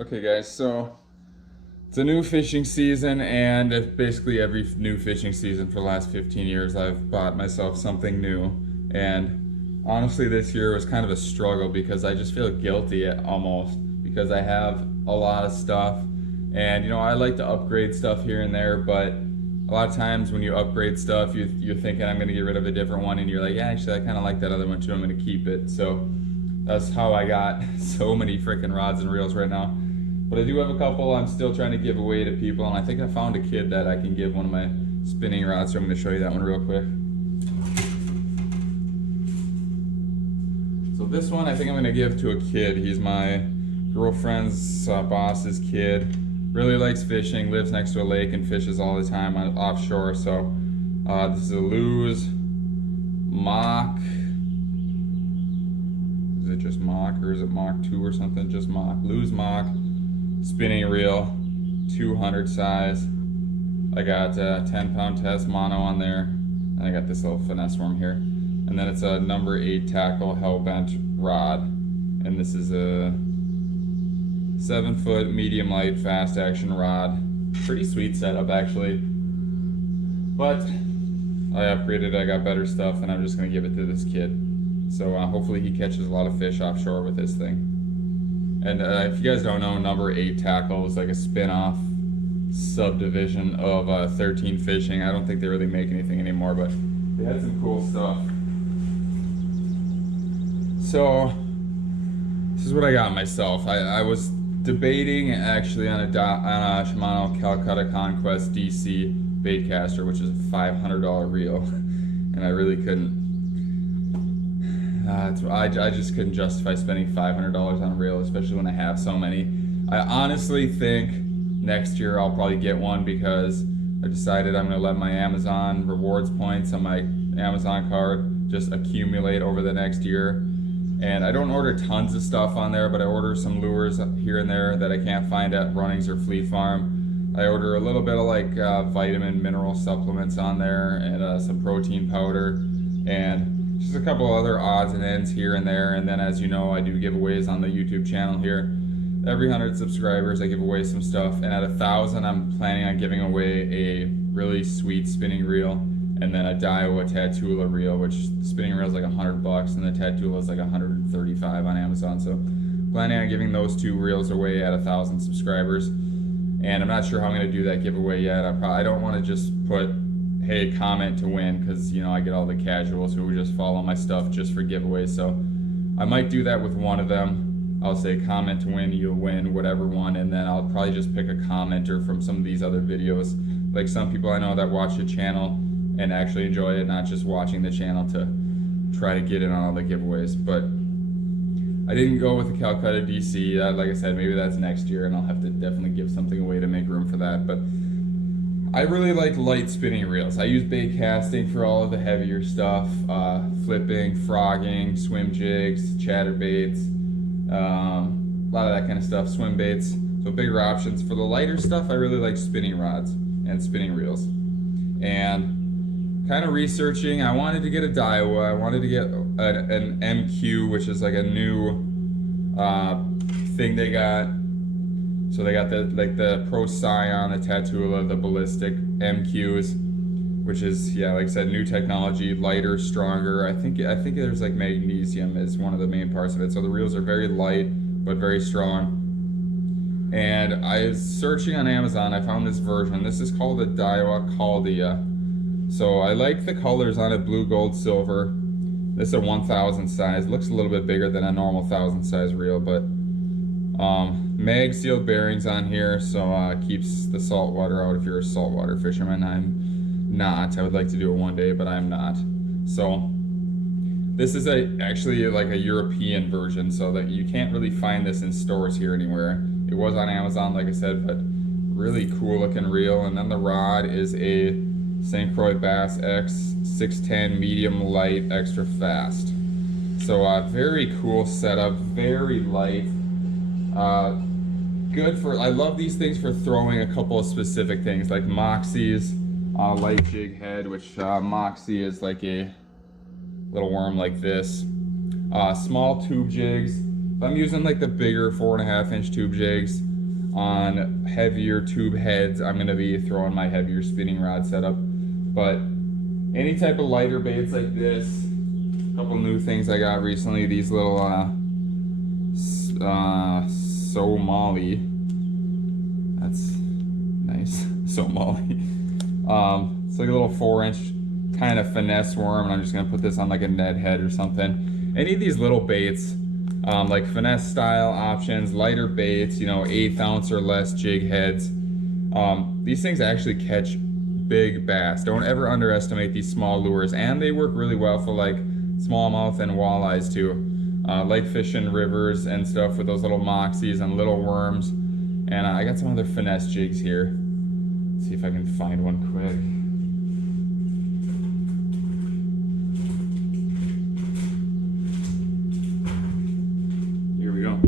Okay guys, so it's a new fishing season, and basically every new fishing season for the last 15 years I've bought myself something new. And honestly this year was kind of a struggle because I just feel guilty almost because I have a lot of stuff, and I like to upgrade stuff here and there, but a lot of times when you upgrade stuff you're thinking I'm going to get rid of a different one, and you're like, yeah, actually I kind of like that other one too, I'm going to keep it. So that's how I got so many freaking rods and reels right now. But I do have a couple I'm still trying to give away to people, and I think I found a kid that I can give one of my spinning rods, so I'm going to show you that one real quick. So this one I think I'm going to give to a kid. He's my girlfriend's boss's kid. Really likes fishing, lives next to a lake and fishes all the time offshore. So this is a Lew's Mach. Is it just Mach or is it Mach 2 or something? Just Mach. Lew's Mach spinning reel, 200 size. I got a 10-pound test mono on there, and I got this little finesse worm here. And then it's a number 8 tackle hell-bent rod, and this is a 7-foot medium light fast action rod. Pretty sweet setup actually, but I upgraded, I got better stuff, and I'm just gonna give it to this kid. So hopefully he catches a lot of fish offshore with this thing. And if you guys don't know, number 8 tackle is like a spin-off subdivision of 13 fishing. I don't think they really make anything anymore, but they had some cool stuff. So this is what I got myself. I was debating actually on a Shimano Calcutta Conquest DC baitcaster, which is a $500 reel, and I really couldn't. I just couldn't justify spending $500 on a reel, especially when I have so many. I honestly think next year I'll probably get one because I decided I'm going to let my Amazon rewards points on my Amazon card just accumulate over the next year. And I don't order tons of stuff on there, but I order some lures here and there that I can't find at Runnings or Fleet Farm. I order a little bit of like vitamin mineral supplements on there, and some protein powder, and just a couple other odds and ends here and there. And then, as you know, I do giveaways on the YouTube channel here. Every 100 subscribers I give away some stuff, and at 1,000 I'm planning on giving away a really sweet spinning reel, and then a Daiwa Tatula reel, which the spinning reel is like $100 and the Tatula is like $135 on Amazon. So planning on giving those 2 reels away at 1,000 subscribers, and I'm not sure how I'm going to do that giveaway yet. I don't want to just put, hey, comment to win, because I get all the casuals who just follow my stuff just for giveaways. So I might do that with one of them. I'll say comment to win, you'll win whatever one, and then I'll probably just pick a commenter from some of these other videos. Like some people I know that watch the channel and actually enjoy it, not just watching the channel to try to get in on all the giveaways. But I didn't go with the Calcutta DC. Like I said, maybe that's next year, and I'll have to definitely give something away to make room for that. But I really like light spinning reels. I use bait casting for all of the heavier stuff, flipping, frogging, swim jigs, chatterbaits, a lot of that kind of stuff, swim baits. So bigger options. For the lighter stuff, I really like spinning rods and spinning reels. And kind of researching, I wanted to get a Daiwa. I wanted to get an MQ, which is like a new thing they got. So they got the Pro Scion, the Tatula, the ballistic MQs, which is, yeah, like I said, new technology, lighter, stronger. I think there's like magnesium is one of the main parts of it. So the reels are very light but very strong. And I was searching on Amazon, I found this version. This is called the Daiwa Caldia. So I like the colors on it, blue, gold, silver. This is a 1,000 size. Looks a little bit bigger than a normal 1,000 size reel, but mag sealed bearings on here, so keeps the salt water out if you're a saltwater fisherman. I'm not. I would like to do it one day, but I'm not. So this is actually like a European version, so that you can't really find this in stores here anywhere. It was on Amazon, like I said, but really cool looking reel. And then the rod is a St. Croix Bass X 610 medium light extra fast. So very cool setup, very light. Good for, I love these things for throwing a couple of specific things, like Moxie's light jig head, which Moxie is like a little worm like this. Small tube jigs. If I'm using like the bigger 4.5-inch tube jigs, On heavier tube heads, I'm gonna be throwing my heavier spinning rod setup. But any type of lighter baits like this, a couple new things I got recently, these little Somali. That's nice. Somali. It's like a little 4-inch kind of finesse worm, and I'm just gonna put this on like a Ned head or something. Any of these little baits, like finesse style options, lighter baits, you know, 1/8 ounce or less jig heads. These things actually catch big bass. Don't ever underestimate these small lures, and they work really well for like smallmouth and walleyes too. Like fishing rivers and stuff with those little moxies and little worms. And I got some other finesse jigs here. Let's see if I can find one quick. Here we go.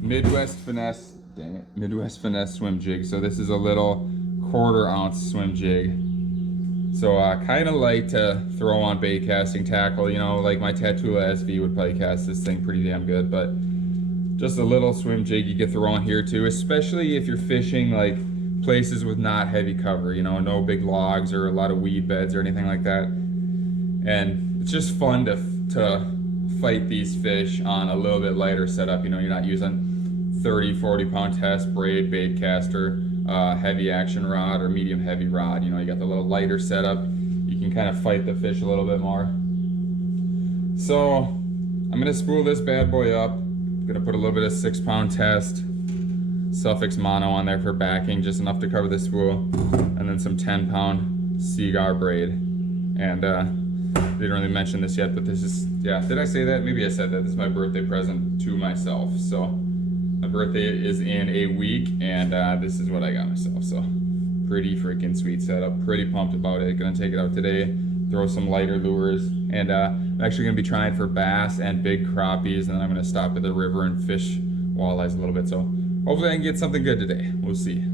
Midwest Finesse, dang it, Midwest Finesse swim jig. So this is a little 1/4 ounce swim jig. So kind of light to throw on bait casting tackle. You know, like my Tatula SV would probably cast this thing pretty damn good, but just a little swim jig you could throw on here too, especially if you're fishing like places with not heavy cover, you know, no big logs or a lot of weed beds or anything like that. And it's just fun to fight these fish on a little bit lighter setup. You know, you're not using 30-40 pound test braid bait caster, heavy action rod or medium heavy rod. You know, you got the little lighter setup, you can kind of fight the fish a little bit more. So I'm gonna spool this bad boy up. I'm gonna put a little bit of 6-pound test Suffix mono on there for backing, just enough to cover the spool, and then some 10-pound Seagar braid. And didn't really mention this yet, but this is, yeah, did I say that? Maybe I said that. This is my birthday present to myself. So my birthday is in a week, and this is what I got myself. So pretty freaking sweet setup. Pretty pumped about it. Gonna take it out today, throw some lighter lures, and I'm actually gonna be trying for bass and big crappies, and then I'm gonna stop at the river and fish walleyes a little bit. So hopefully I can get something good today. We'll see.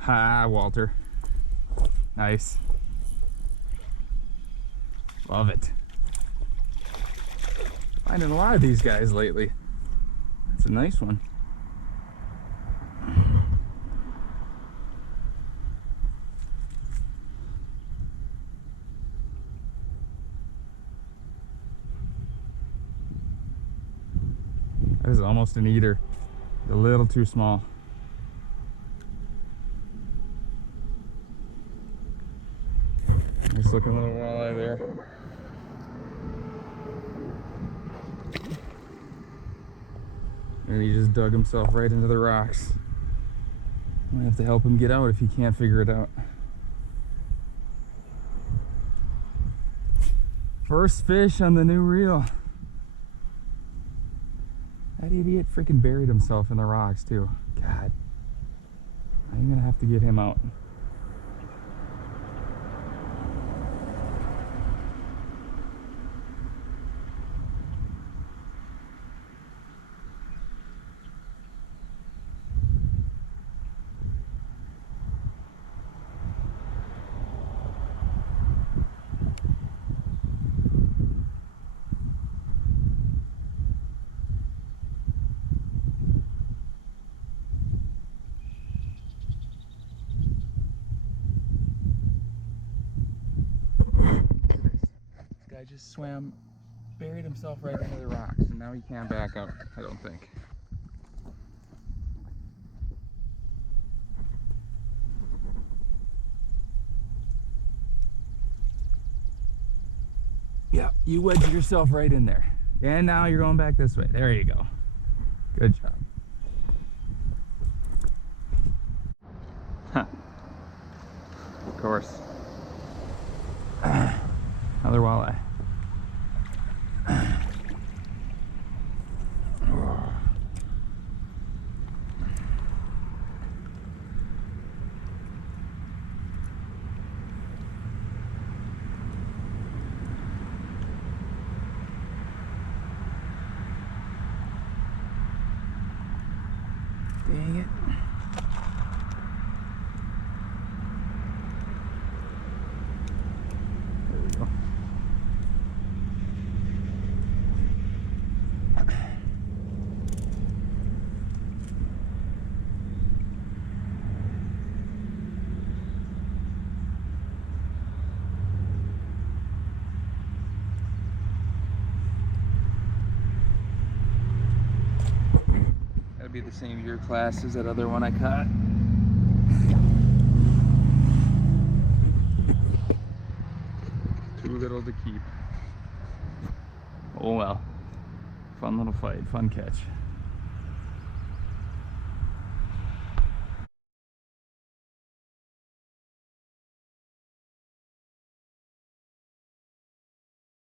Ha, Walter. Nice. Love it. Finding a lot of these guys lately. That's a nice one. That is almost an eater. A little too small. Nice looking little walleye there. And he just dug himself right into the rocks. I might have to help him get out if he can't figure it out. First fish on the new reel. That idiot freaking buried himself in the rocks too. God. I'm gonna have to get him out. I just swam, buried himself right into the rocks, and now he can't back up, I don't think. Yeah, you wedged yourself right in there. And now you're going back this way. There you go. Good job. Huh. Of course. Another walleye. same year class as that other one I caught. Too little to keep. Oh well. Fun little fight, fun catch.